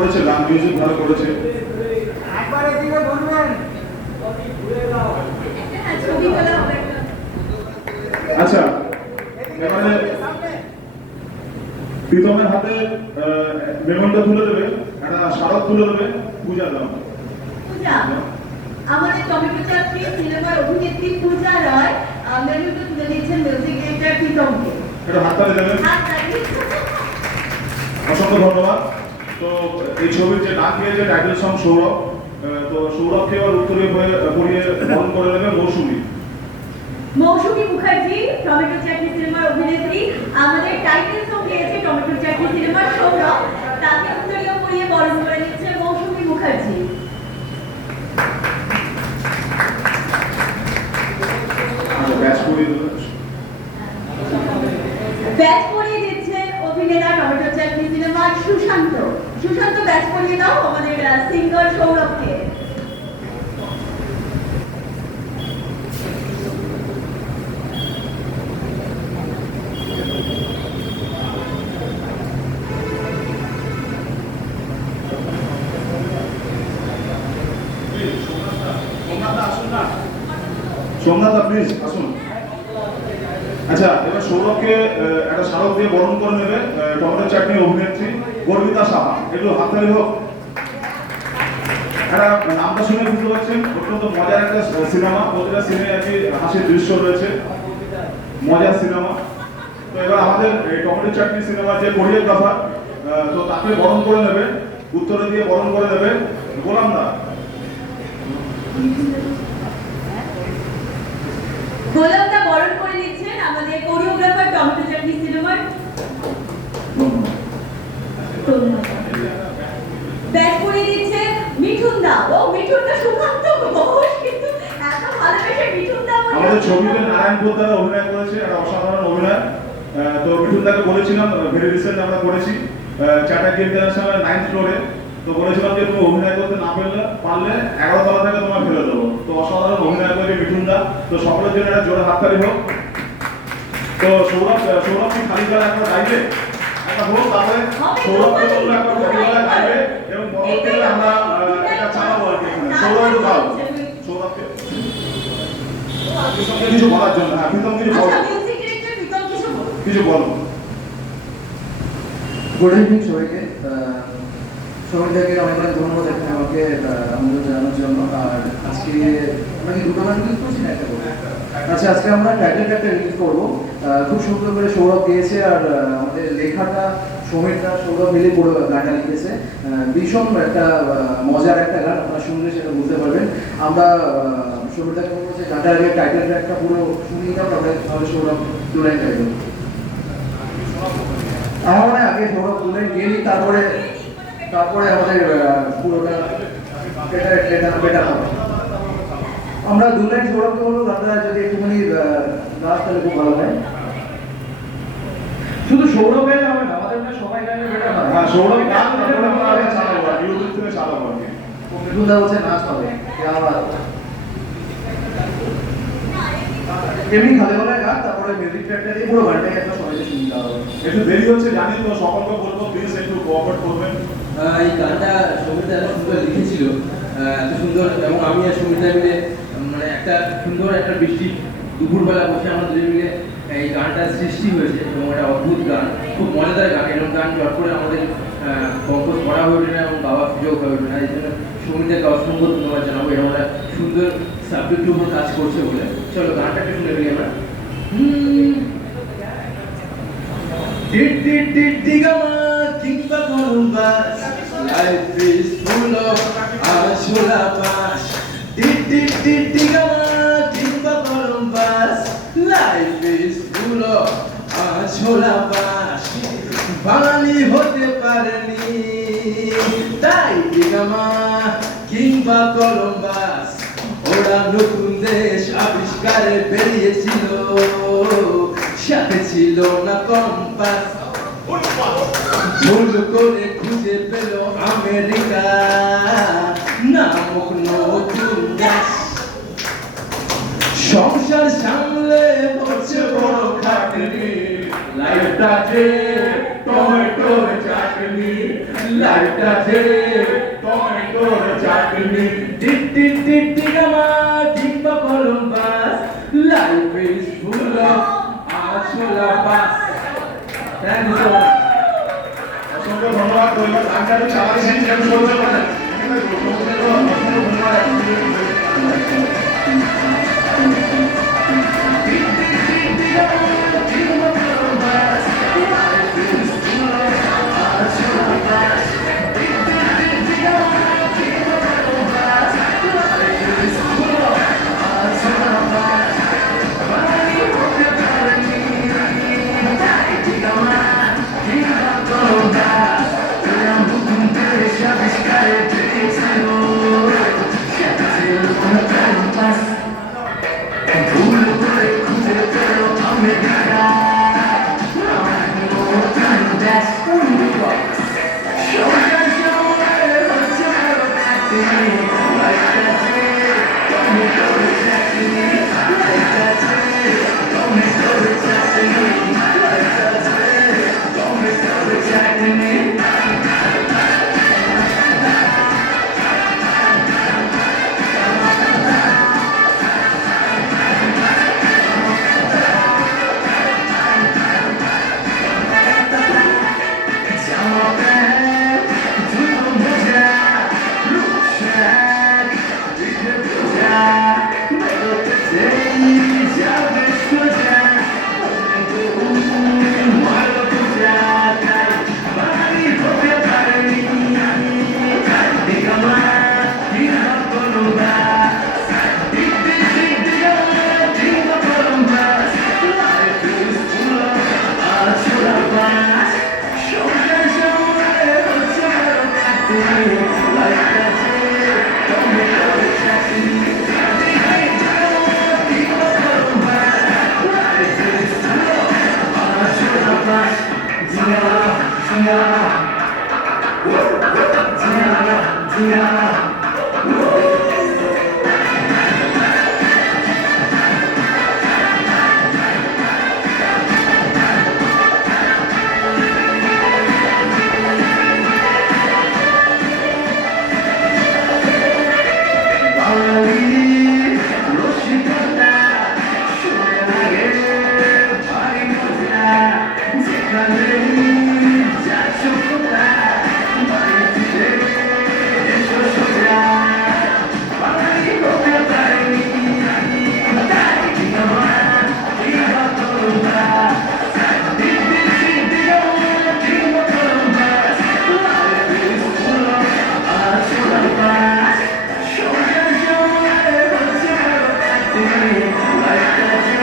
করেছে, গান মিউজিক ভালো করেছে। একবার এদিকে বলবেন। আচ্ছা, এবারে প্রীতমের হাতে মেমনটা তুলে দেবে, একটা স্মারক তুলে দেবে, পূজা দাও। পূজা, আমাদের টমেটো চাকরি সিনেমার অভিনেত্রী পূজা রায় মেমনটা তুলে দিচ্ছেন মিউজিক ডিরেক্টর প্রীতমকে। এটা হাততালি দেবেন। অসংখ্য ধন্যবাদ। তো এই ছবির যে নাম দিয়েছে টাইটেল সং সৌরভ, তো সৌরভকে এবার উত্তরে পড়িয়ে বরণ করে নেবে মৌসুমী। মৌসুমী মুখার্জি টমেটো চাকরি সিনেমার অভিনেত্রী, আমাদের টাইটেল সং গেয়েছে টমেটো চাকরি সিনেমার সৌরভ, তাকে উত্তরীয় পড়িয়ে বরণ করে নিচ্ছে মৌসুমী মুখার্জি। আচ্ছা, ব্যাচ করিয়ে দেবে। ব্যাচ পরিয়ে দিচ্ছেন অভিনেতা টমেটো চাকরি সিনেমার সুশান্ত। সুশান্ত ব্যাচ পরিয়ে দাও আমাদের সিঙ্গার সৌরভকে। সোমনাথ প্লিজ আসুন। আচ্ছা, এবার সৌরভকে একটা স্মারক দিয়ে বরণ করে নেবে টমেটো চাটনি অভিনেত্রী গর্বিতা সাহা। একটু হাততালি হোক। একটা নামটা শুনে বুঝতে পারছেন, অত্যন্ত মজার একটা সিনেমা, প্রতিটা সিনেমায় আর কি হাসির দৃশ্য রয়েছে, মজার সিনেমা। তো এবার আমাদের এই টমেটো চাটনি সিনেমার যে কোরিওগ্রাফার, তো তাকে বরণ করে নেবে, উত্তরে দিয়ে বরণ করে নেবে গোলাম দা। গোলামদা বরণ করে নিচ্ছেন আমাদের কোরিওগ্রাফার টমেটো চাটনি সিনেমার। ব্যাচ পরিয়ে দিচ্ছে মিঠুন দা। ও মিঠুন দা সুকান্ত ঘোষ, কিন্তু এত ভালোবেসে মিঠুন দা বলে। আমাদের ছবিতে নারায়ণ পোদ্দার অভিনয় করেছে, একটা অসাধারণ অভিনয়। তো মিঠুন দাকে বলেছিলাম, ভেরি রিসেন্ট আমরা করেছি চাটাকি ইন্টারন্যাশনাল 9th ফ্লোরে। তো বলেছিলাম যে তুমি অভিনয় করতে না পারলে 11 তলা থেকে তোমার ফেলে দেবো। তো অসাধারণ অভিনয় করেছে মিঠুন দা। তো সকলের জন্য একটা জোরে হাততালি হোক। তো সৌরভ কি খালি গলায় একবার গাইবে? একটা হোক, তাহলে সৌরভকে বলবো একবার খালি গলায় গাইবে এবং পরবর্তীতে আমরা এটা চালাবো আর কি। সৌরভ একটু গাও। সৌরভকে কিছু বলার জন্য। হ্যাঁ, প্রীতম কিছু বলো। কিছু বলো। গুড ইভিনিং সবাইকে। সবাইকে অনেক অনেক ধন্যবাদ এখানে আমাকে আমন্ত্রণ জানানোর জন্য। আর আজকে আমরা কি দুটো গান রিলিজ করছি না একটা করে? আচ্ছা, আজকে আমরা টাইটেলটা একটা রিলিজ করবো। খুব সুন্দর করে সৌরভ গিয়েছে, আর আমাদের লেখাটা সমীরটা সৌরভ মিলে পুরো গানটা লিখেছে। ভীষণ একটা মজার একটা গান, আপনারা শুনলে সেটা বুঝতে পারবেন। আমরা সমীরটাকে বলবো যে গানটার আগে টাইটেলটা একটা পুরো শুনিয়ে দাও, তাহলে সৌরভ দু লাইন গাইবে। আমার মনে হয় আগে সৌরভ দু লাইন গিয়ে নিই, তারপরে আমাদের পুরোটা বেটার হবে। আমরা দু লাইন সৌরভকে বলবো, গানটা যদি একটুখানি গাছ তাহলে খুব ভালো হয়। শুধু সৌরভ গাইলে হবে না, আমাদের মনে সবাই গাইলে বেটার হয়। হ্যাঁ, সৌরভ গান তারপরে আমরা আগে চালাবো, ইউটিউব থেকে চালাবো আর কি। মিঠুনদা বলছে নাচ হবে, আবার এমনি খালি গলায় গান, তারপরে মিউজিক ট্র্যাকটা দিয়ে পুরো গানটাকে একটা সবাইকে শুনতে হবে। একটু দেরি হচ্ছে জানি, তো সকলকে বলবো প্লিজ একটু কোঅপারেট করবেন। এই গানটা সঙ্গীতা এত সুন্দর লিখেছিল, এত সুন্দর, এবং আমি আর সঙ্গীতা মিলে মানে একটা সুন্দর একটা বৃষ্টি দুপুরবেলা বসে আমরা দুজন মিলে এই গানটা সৃষ্টি হয়েছে, এবং একটা অদ্ভুত গান, খুব মজাদার গান। এরকম গান জট করে আমাদের কম্পোজ করা হয়ে ওঠে না এবং গাওয়ার সুযোগ হয়ে ওঠে না। এই জন্য সঙ্গীতাকে অসংখ্য ধন্যবাদ জানাবো, এরকম একটা সুন্দর সাবজেক্টের উপর কাজ করছে বলে। চলো গানটা একটু শুনে ফেলি আমরা। কিংবা Columbus, life is full of Ashulapas. Kimba Columbus, life is full of Ashulapas. বাঙালি হতে পারেনি তাই দিগামা কিংবা কলম্বাস, ওরা নতুন দেশ আবিষ্কারে বেরিয়েছিল, সাথে ছিল না কম্পাস। ভুল করে খুঁজে পেল আমেরিকা নামক নতুন দেশ। সংসার সামলে হচ্ছে বড় খাটনি, লাইফটাকে টমেটো চাটনি। লাইফটা আছে টমেটোর চাটনি টিক টিক টিক টিক আমার ঠিক বা Columbus life is full of আছলা পাস থ্যাংক ইউ সো মাচ অসংখ্য ধন্যবাদ। তো এবার গানটা একটু চালাচ্ছি, যেমন সহ্য করেন। অসংখ্য Like that.